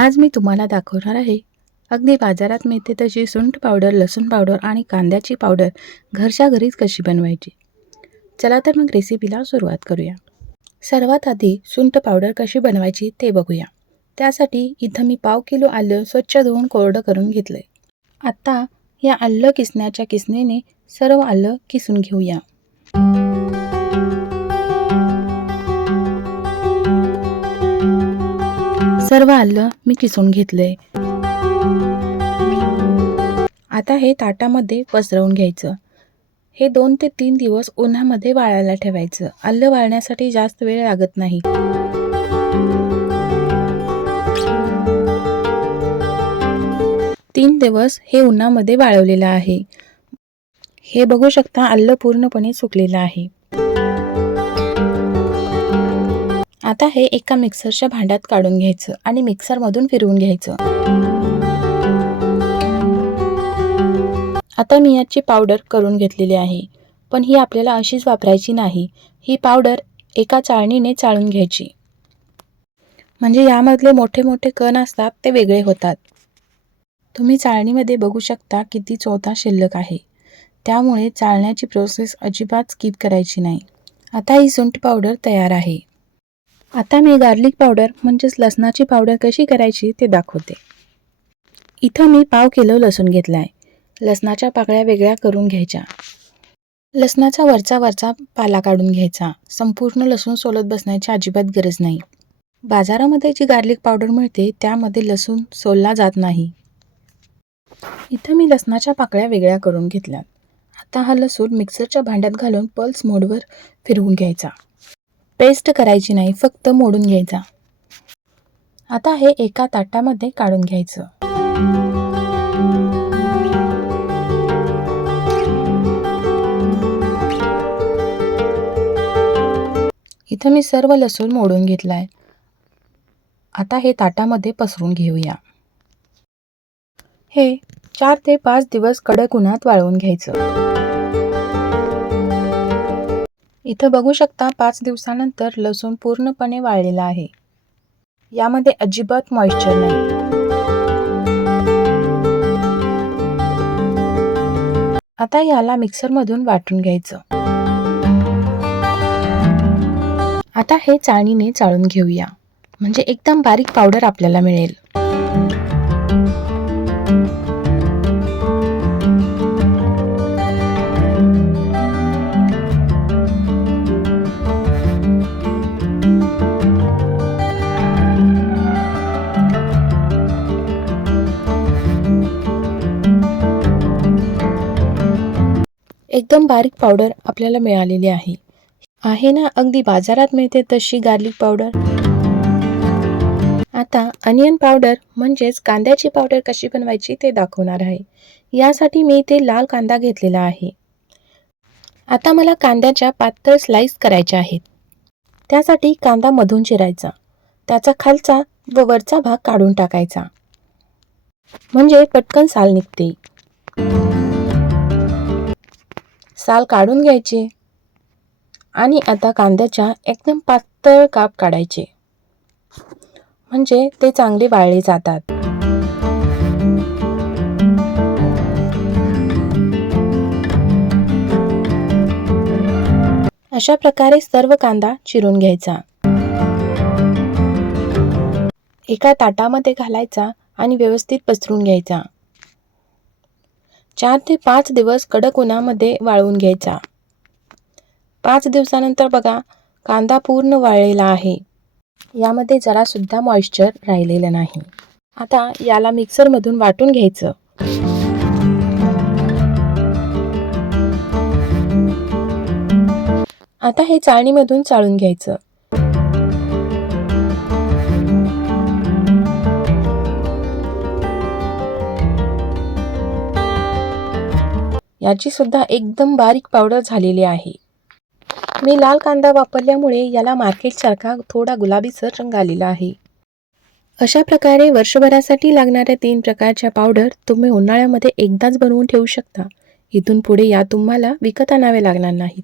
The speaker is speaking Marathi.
आज मी तुम्हाला दाखवणार आहे. अगदी बाजारात मिळते तशी सुंठ पावडर लसूण पावडर आणि कांद्याची पावडर घरच्या घरीच कशी बनवायची? चला तर मग रेसिपीला सुरुवात करूया. सर्वात आधी सुंठ पावडर कशी बनवायची ते बघूया. त्यासाठी इथं मी पाव किलो आलं स्वच्छ धुवून कोरडं करून घेतलं आहे आत्ता या आलं किसण्याच्या किसणीने सर्व आलं किसून घेऊया. सर्व आलं मी किसून घेतलंय. आता हे ताटामध्ये पसरवून घ्यायचं. हे दोन ते तीन दिवस उन्हामध्ये वाळायला ठेवायचं. आलं वाळण्यासाठी जास्त वेळ लागत नाही. तीन दिवस हे उन्हामध्ये वाळवलेलं आहे. हे बघू शकता आलं पूर्णपणे सुकलेलं आहे. आता हे एका मिक्सरच्या भांड्यात काढून घ्यायचं आणि मिक्सरमधून फिरवून घ्यायचं. आता मी याची पावडर करून घेतलेली आहे पण ही आपल्याला अशीच वापरायची नाही. ही पावडर एका चाळणीने चाळून घ्यायची. म्हणजे यामधले मोठे मोठे कण असतात ते वेगळे होतात. तुम्ही चाळणीमध्ये बघू शकता किती चौथा शिल्लक आहे. त्यामुळे चाळण्याची प्रोसेस अजिबात स्किप करायची नाही. आता ही सुंठ पावडर तयार आहे. आता मी गार्लिक पावडर म्हणजेच लसणाची पावडर कशी करायची ते दाखवते. इथं मी पाव किलो लसूण घेतला आहे लसणाच्या पाकळ्या वेगळ्या करून घ्यायच्या. लसणाचा वरचा वरचा पाला काढून घ्यायचा. संपूर्ण लसूण सोलत बसण्याची अजिबात गरज नाही. बाजारामध्ये जी गार्लिक पावडर मिळते त्यामध्ये लसूण सोलला जात नाही. इथं मी लसणाच्या पाकळ्या वेगळ्या करून घेतल्या आता हा लसूण मिक्सरच्या भांड्यात घालून पल्स मोडवर फिरवून घ्यायचा. पेस्ट करायची नाही फक्त मोडून घ्यायचा. आता हे एका ताटामध्ये काढून घ्यायचं. इथं मी सर्व लसूण मोडून घेतलाय. आता हे ताटामध्ये पसरून घेऊया. हे चार ते पाच दिवस कडक उन्हात वाळवून घ्यायचं. इथं बघू शकता पाच दिवसानंतर लसूण पूर्णपणे वाळलेला आहे. यामध्ये अजिबात मॉइश्चर नाही. आता याला मिक्सरमधून वाटून घ्यायचं. आता हे चाळणीने चाळून घेऊया. म्हणजे एकदम बारीक पावडर आपल्याला मिळेल. एकदम बारीक पावडर आपल्याला मिळालेली आहे. आहे ना अगदी बाजारात मिळते तशी गार्लिक पावडर आता अनियन पावडर म्हणजेच कांद्याची पावडर कशी बनवायची ते दाखवणार आहे. यासाठी मी इथे लाल कांदा घेतलेला आहे. आता मला कांद्याच्या पातळ स्लाइस करायच्या आहेत. त्यासाठी कांदा मधून चिरायचा. त्याचा खालचा व वरचा भाग काढून टाकायचा. म्हणजे पटकन साल निघते. साल काढून घ्यायचे आणि आता कांद्याच्या एकदम पातळ काप काढायचे. म्हणजे ते चांगले वाळले जातात. अशा प्रकारे सर्व कांदा चिरून घ्यायचा. एका ताटामध्ये घालायचा आणि व्यवस्थित पसरून घ्यायचा. चार ते पाच दिवस कडक उन्हामध्ये वाळवून घ्यायचा. पाच दिवसानंतर बघा कांदा पूर्ण वाळलेला आहे. यामध्ये जरासुद्धा मॉइश्चर राहिलेलं नाही. आता याला मिक्सरमधून वाटून घ्यायचं. आता हे चाळणीमधून चाळून घ्यायचं. याचीसुद्धा एकदम बारीक पावडर झालेली आहे. मी लाल कांदा वापरल्यामुळे याला मार्केटसारखा थोडा गुलाबीसर रंग आलेला आहे. अशा प्रकारे वर्षभरासाठी लागणाऱ्या तीन प्रकारच्या पावडर तुम्ही उन्हाळ्यामध्ये एकदाच बनवून ठेवू शकता. इथून पुढे या तुम्हाला विकत आणावे लागणार नाहीत.